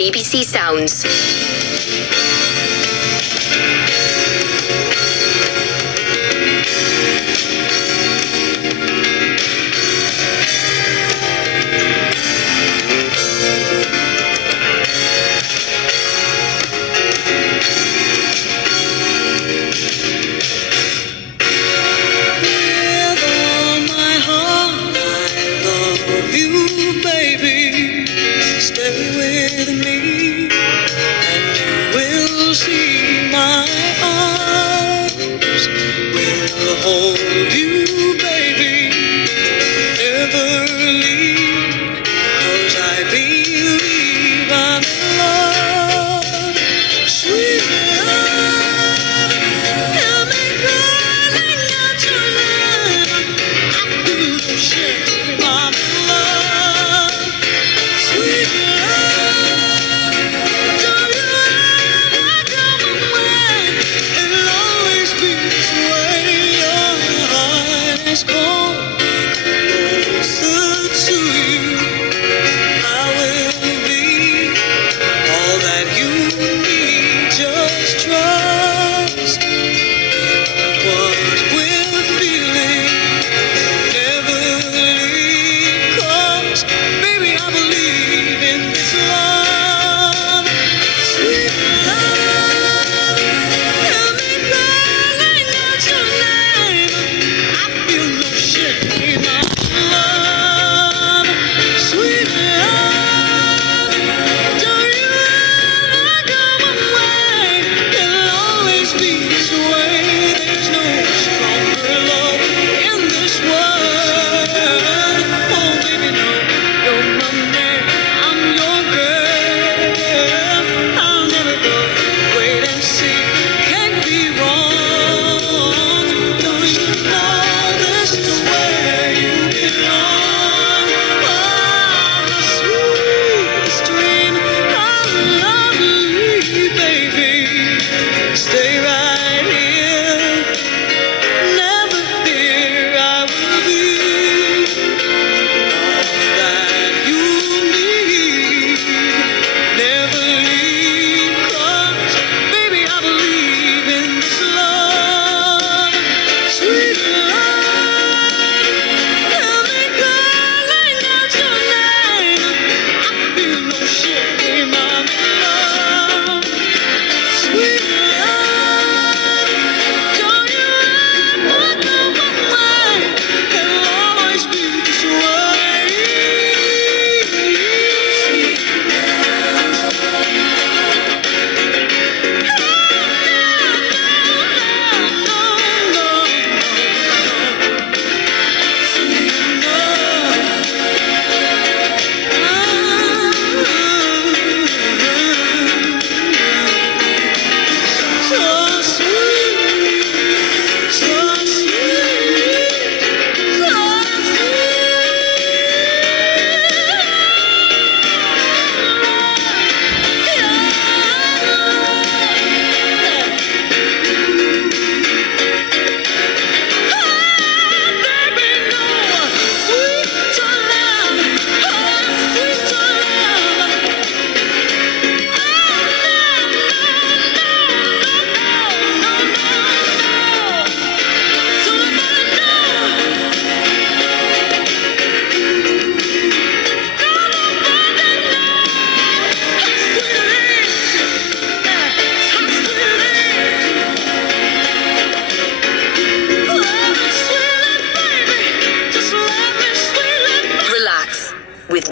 BBC Sounds.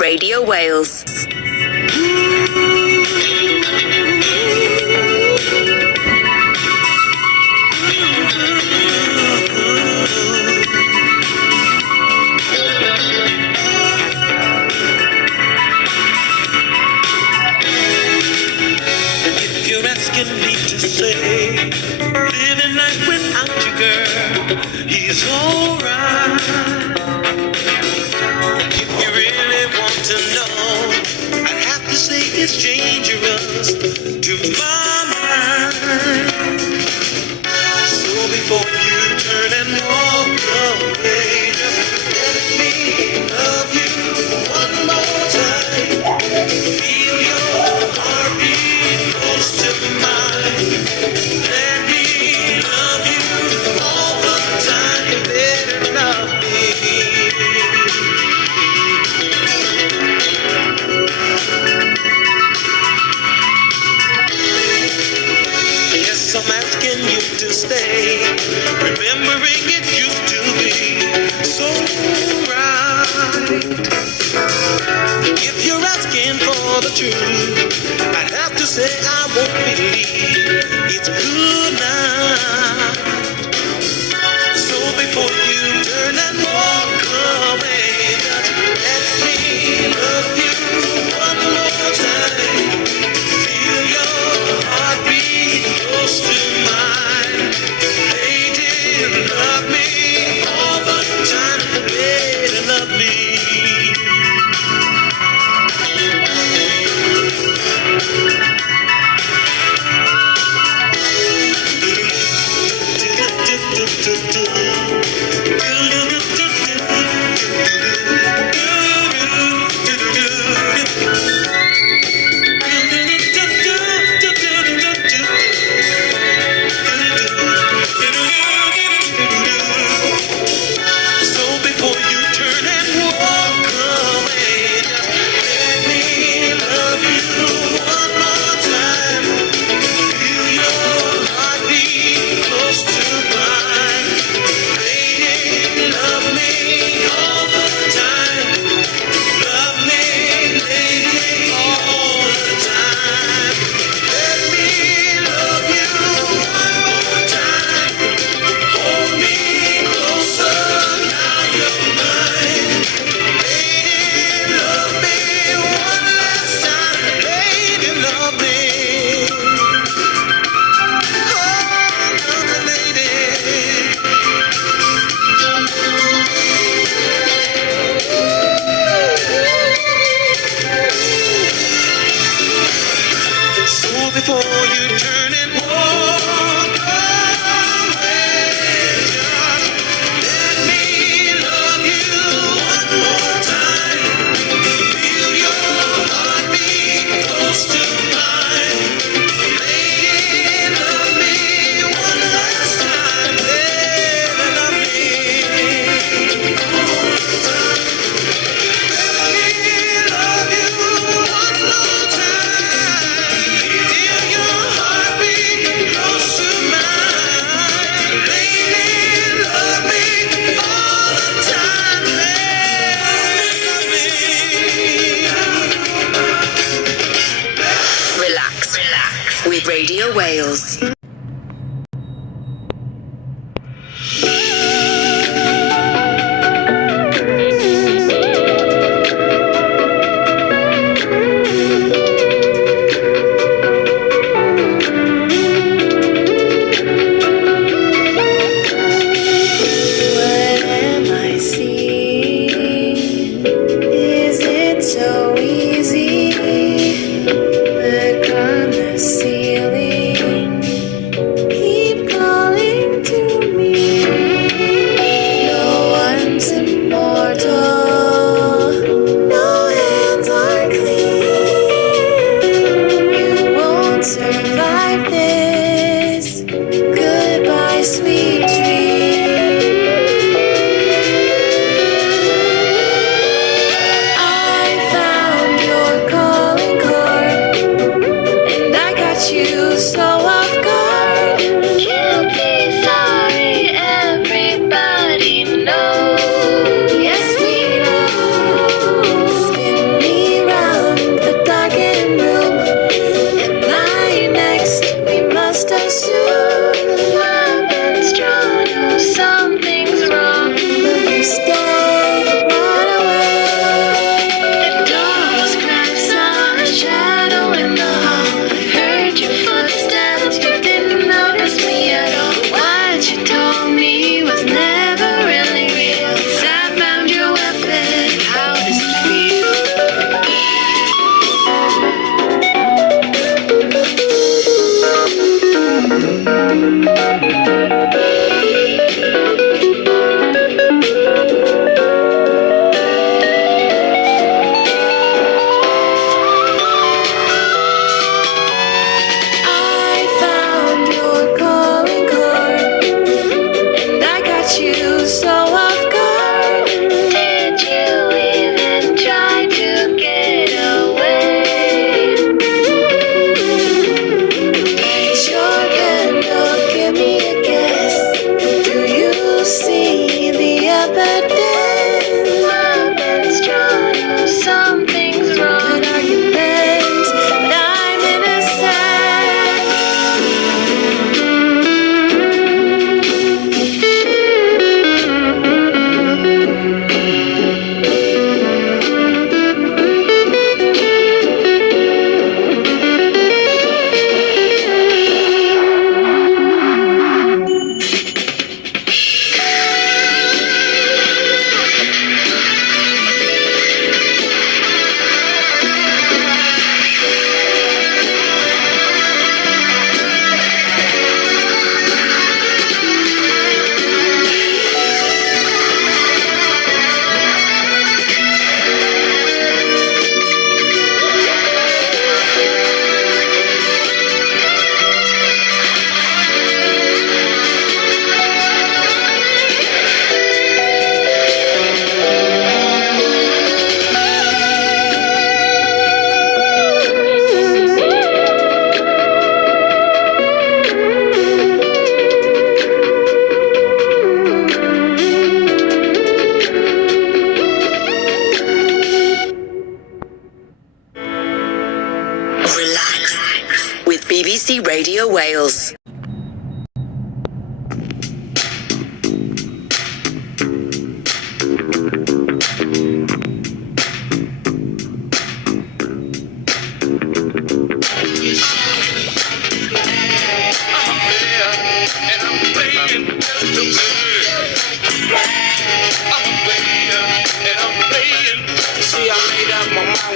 Radio Wales. If you're asking me to say, living life without you, girl, he's alright. If you really want to know, I have to say it's dangerous to my mind. So before you turn and walk away, just let me love you one more time. Feel your asking you to stay, remembering it used to be so right. If you're asking for the truth, I'd have to say I won't believe it's good night. So before you turn and walk away, just let me love you one more time. Feel your heartbeat close to mine. Lady, love me all the time. Lady, love me. So before you turn and walk away, just let me love you one more time. Feel your heartbeat close to mine. Lady, love me all the time. Love me, lady, all the time. Let me love you one more time. Hold me closer, now you're mine. Lady, love me one last time. Lady, love me. Oh, lady. So before you turn and walk away, just let me love you one more time. Feel your heartbeat close to mine. Lady, love me one last time. Lady, love me. Let me love you one more time. Feel your heartbeat close to mine. Lady, love me all the time. Lady, love me. Relax with Radio Wales. What am I seeing? Is it so easy? Look on the ceiling. BBC Radio Wales.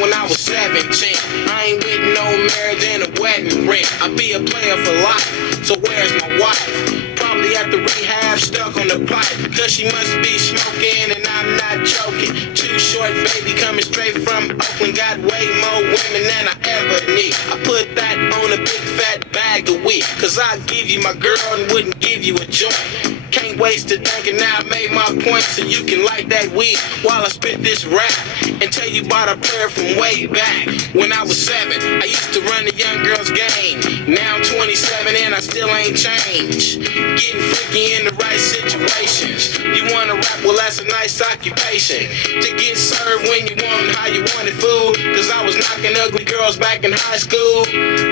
When I was 17, I ain't with no marriage and a wedding ring. I be a player for life, so where's my wife? Probably at the rehab, stuck on the pipe, cause she must be smoking and I'm not joking. Too short, baby, coming straight from Oakland, got way more women than I ever need. I put that on a big fat bag of weed, cause I give you my girl and wouldn't give you a joint. Can't waste a drink and now I made my point so you can light that weed while I spit this rap and tell you about a player from way back. When I was 7, I used to run the young girls game. Now I'm 27 and I still ain't changed. Getting freaky in the right situations. You wanna rap? Well, that's a nice occupation. To get served when you want and how you wanted food. Cause I was knocking ugly girls back in high school.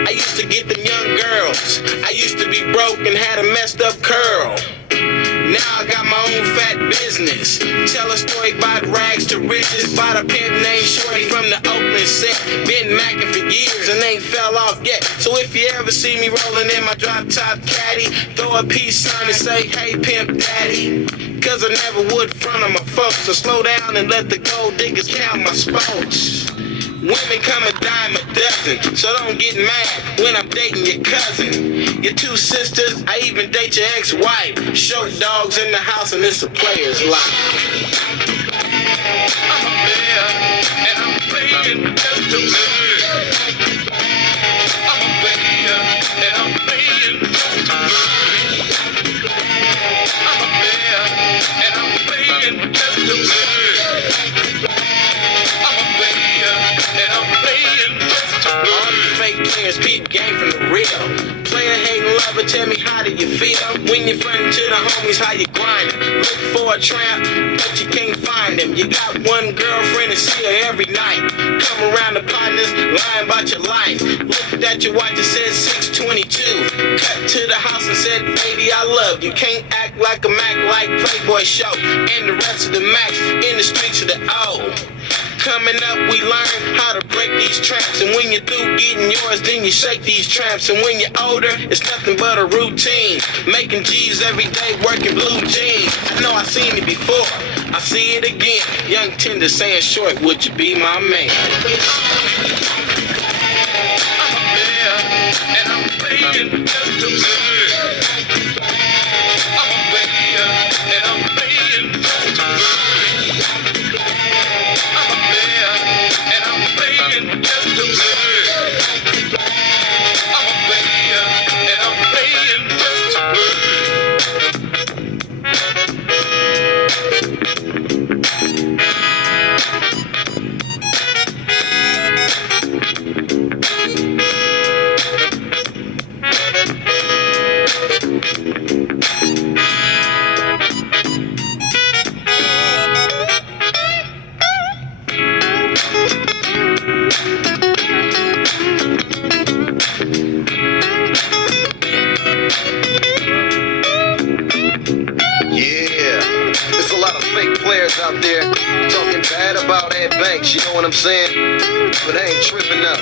I used to get them young girls. I used to be broke and had a messed up curl. Now I got my own fat business. Tell a story about rags to riches. About a pimp named Shorty from the Oakland set. Been macking for years and ain't fell off yet. So if you ever see me rolling in my drop top caddy, throw a peace sign and say, hey pimp daddy. Cause I never would front of my folks. So slow down and let the gold diggers count my spokes. Women come a dime a dozen, so don't get mad when I'm dating your cousin. Your two sisters, I even date your ex-wife. Short dogs in the house and it's a player's life. I'm a player, and I'm playing just to win. I'm a player, and I'm playing just to win. I'm a player, and I'm playing just to win. I'm a player. And I'm playing just to win. All these fake players peep game from the real. Player hating lover, tell me how do you feel when you're frontin' to the homies, how you grindin'? Look for a tramp, but you can't find them. You got one girlfriend and see her every night. Come around the partners, lying about your life. Looked at your watch and said 622. Cut to the house and said, baby, I love you. Can't act like a Mac like Playboy Show. And the rest of the Macs in the streets of the O. Coming up, we learn how to break these traps. And when you're through getting yours, then you shake these traps. And when you're older, it's nothing but a routine. Making G's every day, working blue jeans. I know I seen it before, I see it again. Young Tender saying short, would you be my man? I'm a player, and I'm playing just to win. I'm a player, and I'm playing just to win. I'm a player, and I'm playing just to win. I'm a player, and I'm playing just to win. Out there talking bad about Ed Banks, you know what I'm saying? But I ain't tripping up.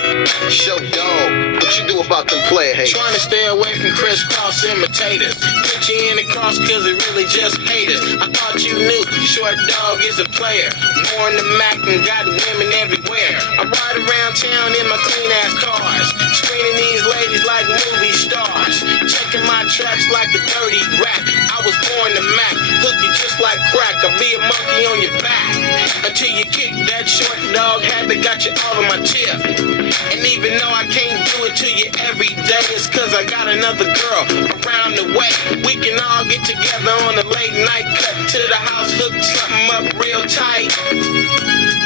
Show dog, what you do about them player haters? Trying to stay away from crisscross imitators. Put you in the cross cause it really just haters. I thought you knew Short Dog is a player. Born the Mac and got women everywhere. I ride around town in my clean ass cars, screening these ladies like movie stars. Checking my tracks like a dirty rap. I was born to Mac, hook you just like crack. I'll be a monkey on your back until you kick that Short Dog habit, got you all on my tip. And even though I can't do it to you every day, it's cause I got another girl around the way. We can all get together on a late night, cut to the house, hook something up real tight.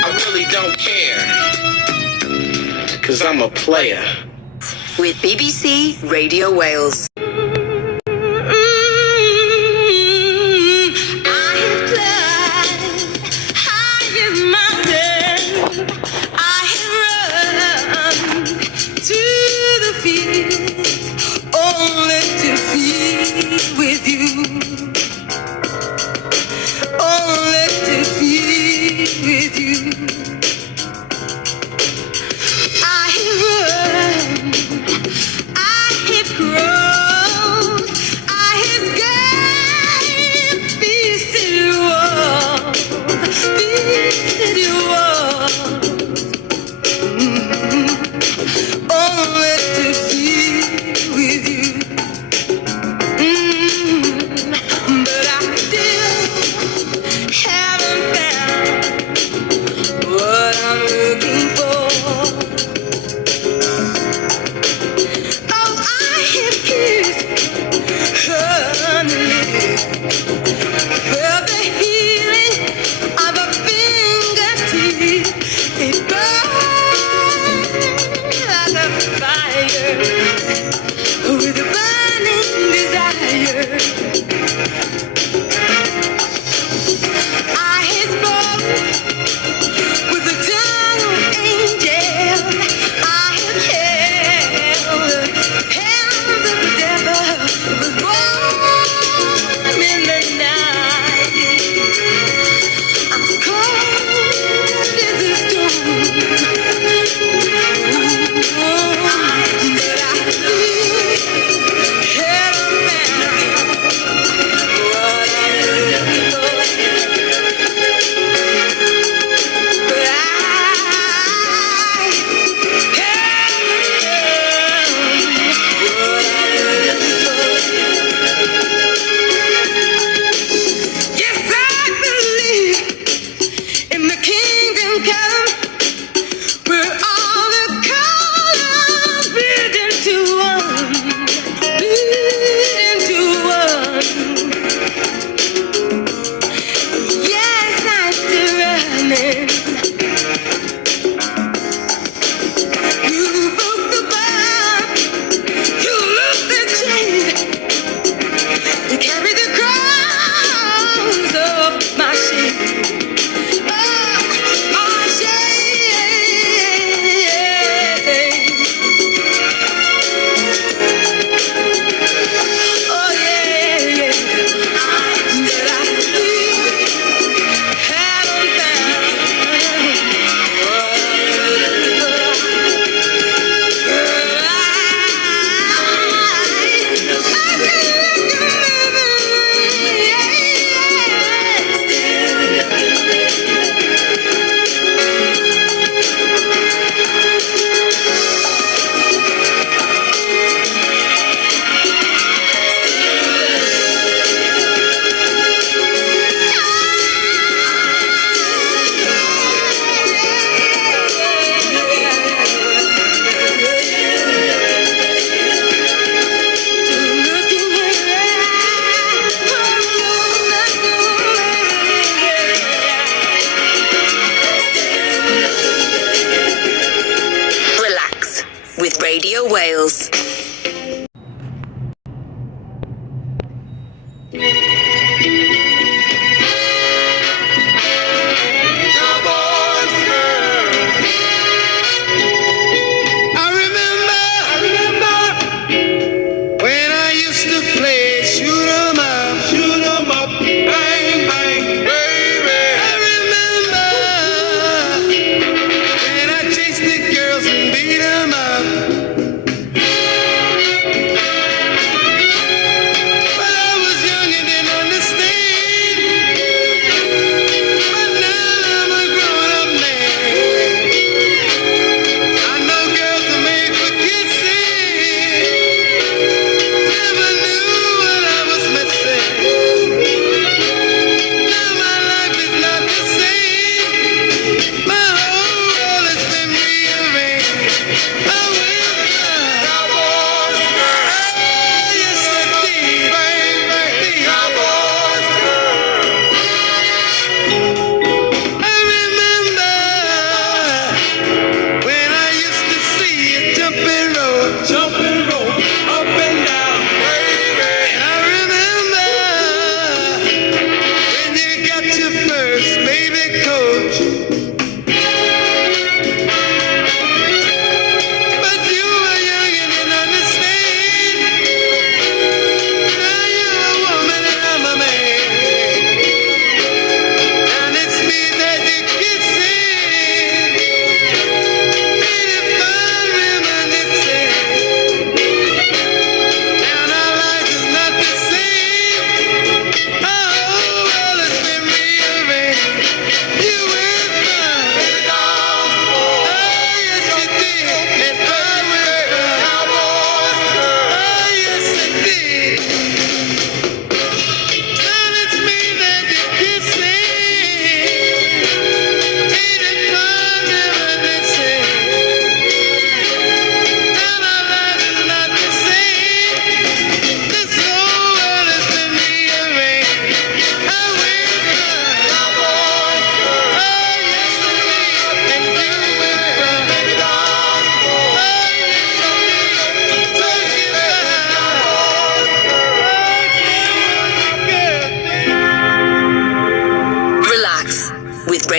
I really don't care, cause I'm a player. With BBC Radio Wales. To the field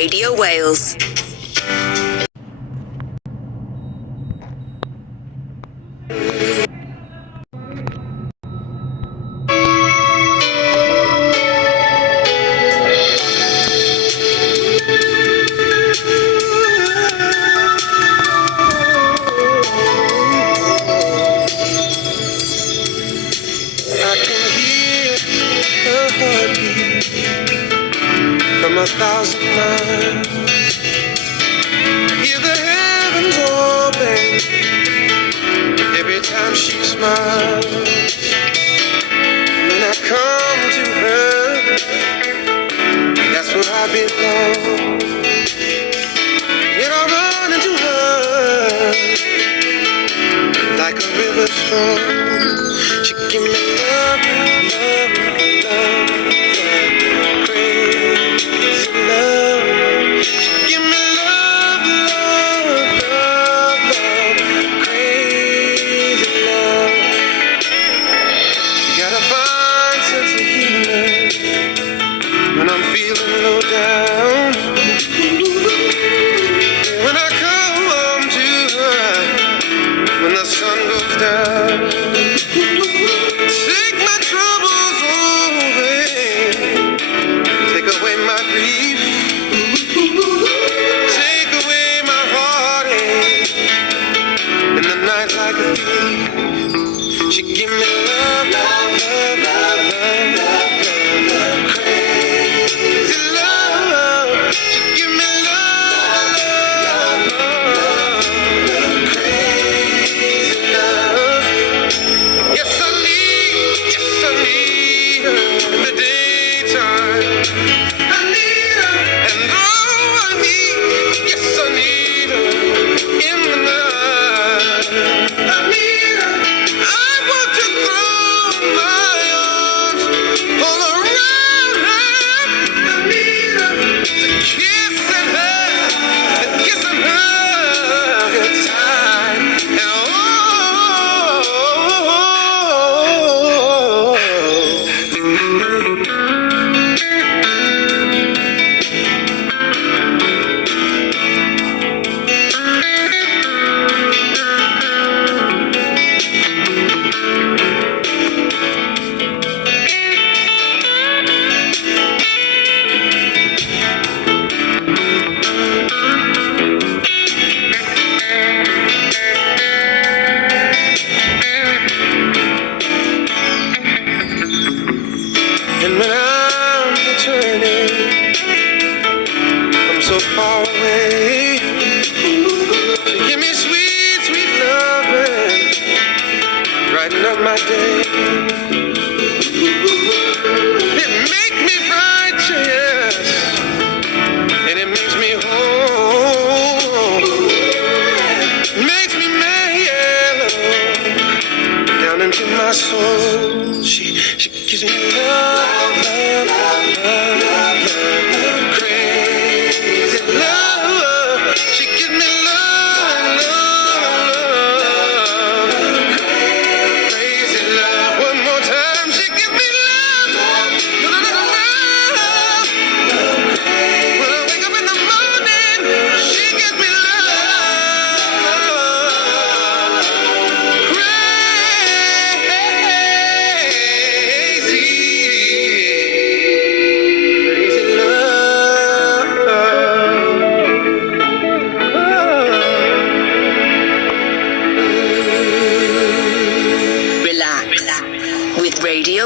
Radio Wales. From 1,000 miles, hear the heavens open every time she smiles. When I come to her, that's where I belong. Yet I run into her like a river strong. She give me love, love, love.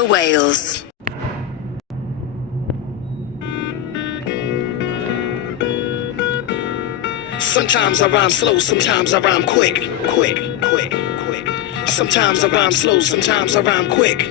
Wales. Sometimes I rhyme slow, sometimes I rhyme quick. Sometimes I rhyme slow, sometimes I rhyme quick.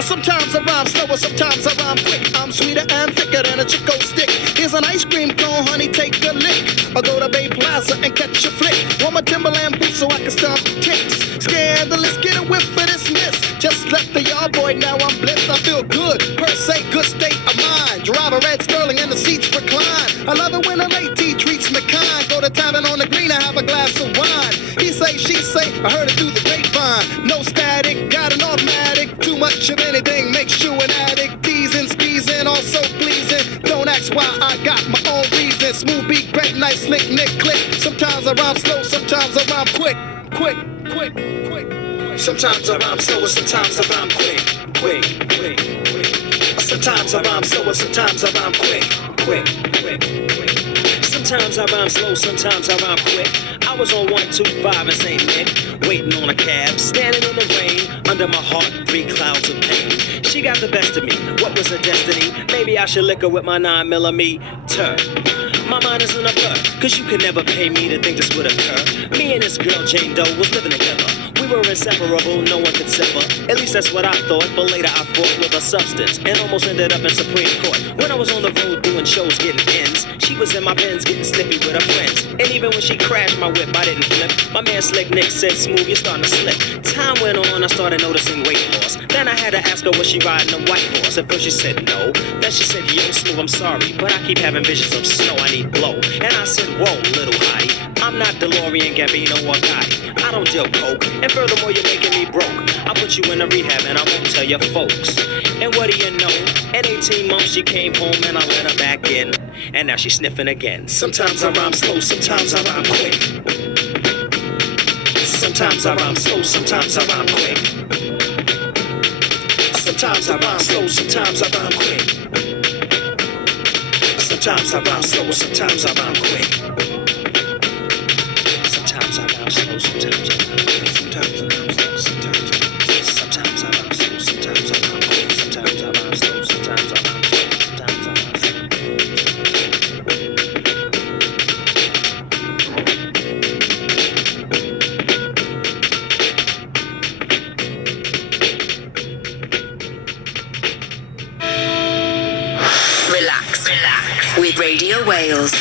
Sometimes I rhyme slower, sometimes I rhyme quick. I'm sweeter and thicker than a Chico stick. Here's an ice cream cone, honey, take a lick. I'll go to Bay Plaza and catch a flick. Want my Timberland boots so I can stomp ticks. Scandalous, get a whiff for this miss. Just left the yard boy, now I'm blessed. I feel good, per se, good state of mind. Drive a red Sterling and the seats recline. I love it when a lady treats me kind. Go to tavern on the green and have a glass of wine. He say, she say, I heard it through the grapevine. No static, got an automatic. Too much of anything makes you an addict. Teasing, squeezing, also pleasing. Don't ask why smooth beat, great, nice, slick, nick, click. Sometimes I rhyme slow, sometimes I rhyme quick. Quick, quick, quick. Sometimes I rhyme slow, sometimes I rhyme quick. Quick, quick, quick. Sometimes I rhyme slow, sometimes I rhyme quick. Quick, quick, quick. Sometimes I rhyme slow, sometimes I rhyme quick. I was on 125 in St. Nick, waiting on a cab, standing in the rain, under my heart, 3 clouds of pain. She got the best of me, what was her destiny? Maybe I should lick her with my 9mm. My mind is in a blur, cause you could never pay me to think this would occur. Me and this girl, Jane Doe, was living together. We were inseparable, no one could sever. At least that's what I thought, but later I fought with a substance and almost ended up in Supreme Court. When I was on the road doing shows, getting ends, she was in my Benz getting snippy with her friends. And even when she crashed my whip, I didn't flip. My man Slick Nick said, "Smooth, you're starting to slip." Time went on, I started noticing weight loss. Then I had to ask her, was she riding a white horse? At first she said no. Then she said, "Yo, Smooth, I'm sorry, but I keep having visions of snow, I need blow." And I said, "Whoa, little hottie, I'm not DeLorean, Gambino, or Gotti. I don't deal coke, and furthermore, you're making me broke. I'll put you in a rehab and I won't tell your folks." And what do you know? In 18 months she came home and I let her back in. And now she's sniffing again. Sometimes I rhyme slow, sometimes I rhyme quick. Sometimes I rhyme slow, sometimes I rhyme quick. Sometimes I rhyme slow, sometimes I rhyme quick. Sometimes I rhyme slow, sometimes I rhyme quick. Sometimes I rhyme slow, sometimes I rhyme quick. Sometimes I rhyme slow, sometimes I rhyme quick. Sometimes I rhyme slow, sometimes I rhyme quick. Sometimes I rhyme slow, sometimes I rhyme quick. Sometimes I rhyme slow. Relax. With Radio Wales.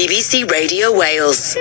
BBC Radio Wales.